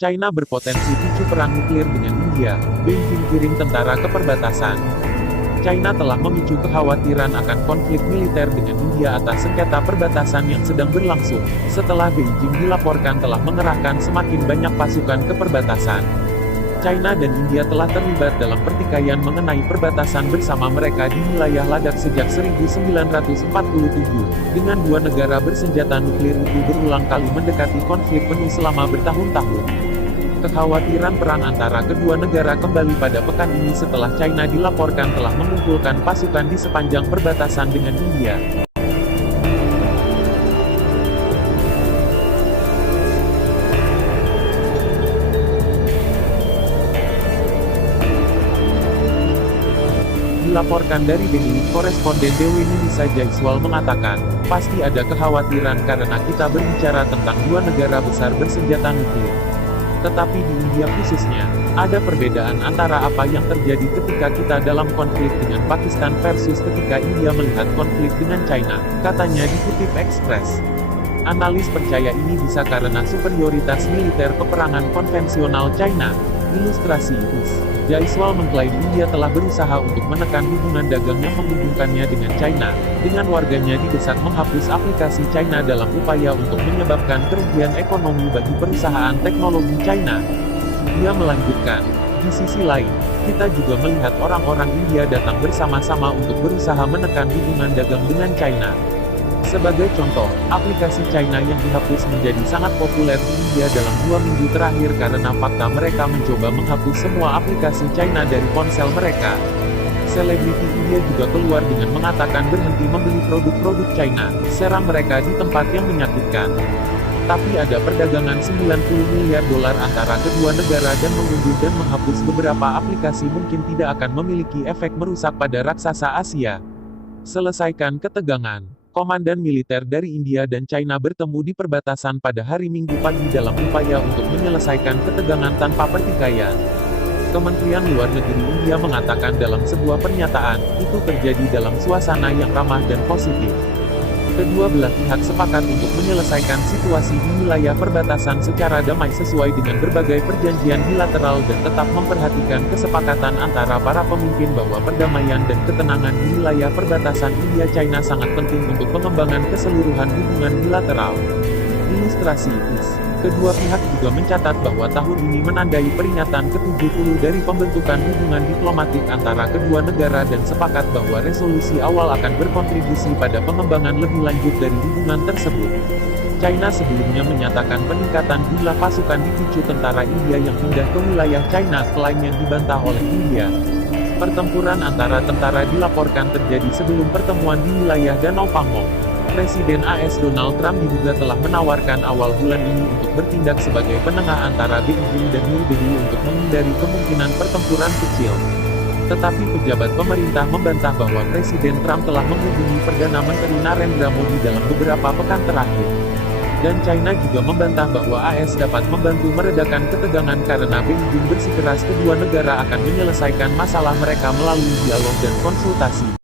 China berpotensi picu perang nuklir dengan India, Beijing kirim tentara ke perbatasan. China telah memicu kekhawatiran akan konflik militer dengan India atas sengketa perbatasan yang sedang berlangsung, setelah Beijing dilaporkan telah mengerahkan semakin banyak pasukan ke perbatasan. China dan India telah terlibat dalam pertikaian mengenai perbatasan bersama mereka di wilayah Ladakh sejak 1947, dengan dua negara bersenjata nuklir itu berulang kali mendekati konflik penuh selama bertahun-tahun. Kekhawatiran perang antara kedua negara kembali pada pekan ini setelah China dilaporkan telah mengumpulkan pasukan di sepanjang perbatasan dengan India. Dilaporkan dari Delhi, koresponden Dewi Nisa Jaiswal mengatakan, pasti ada kekhawatiran karena kita berbicara tentang dua negara besar bersenjata nuklir. Tetapi di India khususnya, ada perbedaan antara apa yang terjadi ketika kita dalam konflik dengan Pakistan versus ketika India melihat konflik dengan China, katanya dikutip Express. Analis percaya ini bisa karena superioritas militer peperangan konvensional China. Ilustrasi US. Jaiswal mengklaim India telah berusaha untuk menekan hubungan dagang yang menghubungkannya dengan China, dengan warganya didesak menghapus aplikasi China dalam upaya untuk menyebabkan kerugian ekonomi bagi perusahaan teknologi China. Dia melanjutkan, di sisi lain, kita juga melihat orang-orang India datang bersama-sama untuk berusaha menekan hubungan dagang dengan China. Sebagai contoh, aplikasi China yang dihapus menjadi sangat populer di India dalam 2 minggu terakhir karena fakta mereka mencoba menghapus semua aplikasi China dari ponsel mereka. Selebriti India juga keluar dengan mengatakan berhenti membeli produk-produk China, serang mereka di tempat yang menyakitkan. Tapi ada perdagangan 90 miliar dolar antara kedua negara dan mengunduh dan menghapus beberapa aplikasi mungkin tidak akan memiliki efek merusak pada raksasa Asia. Selesaikan ketegangan. Komandan militer dari India dan China bertemu di perbatasan pada hari Minggu pagi dalam upaya untuk menyelesaikan ketegangan tanpa pertikaian. Kementerian Luar Negeri India mengatakan dalam sebuah pernyataan, itu terjadi dalam suasana yang ramah dan positif. Kedua belah pihak sepakat untuk menyelesaikan situasi di wilayah perbatasan secara damai sesuai dengan berbagai perjanjian bilateral dan tetap memperhatikan kesepakatan antara para pemimpin bahwa perdamaian dan ketenangan di wilayah perbatasan India-China sangat penting untuk pengembangan keseluruhan hubungan bilateral. Ilustrasi US. Kedua pihak juga mencatat bahwa tahun ini menandai peringatan ke-70 dari pembentukan hubungan diplomatik antara kedua negara dan sepakat bahwa resolusi awal akan berkontribusi pada pengembangan lebih lanjut dari hubungan tersebut. China sebelumnya menyatakan peningkatan jumlah pasukan dipicu tentara India yang pindah ke wilayah China, klaim yang dibantah oleh India. Pertempuran antara tentara dilaporkan terjadi sebelum pertemuan di wilayah Danau Pangong. Presiden AS Donald Trump diduga telah menawarkan awal bulan ini untuk bertindak sebagai penengah antara Beijing dan New Delhi untuk menghindari kemungkinan pertempuran kecil. Tetapi pejabat pemerintah membantah bahwa Presiden Trump telah menghubungi Perdana Menteri Narendra Modi dalam beberapa pekan terakhir. Dan China juga membantah bahwa AS dapat membantu meredakan ketegangan karena Beijing bersikeras kedua negara akan menyelesaikan masalah mereka melalui dialog dan konsultasi.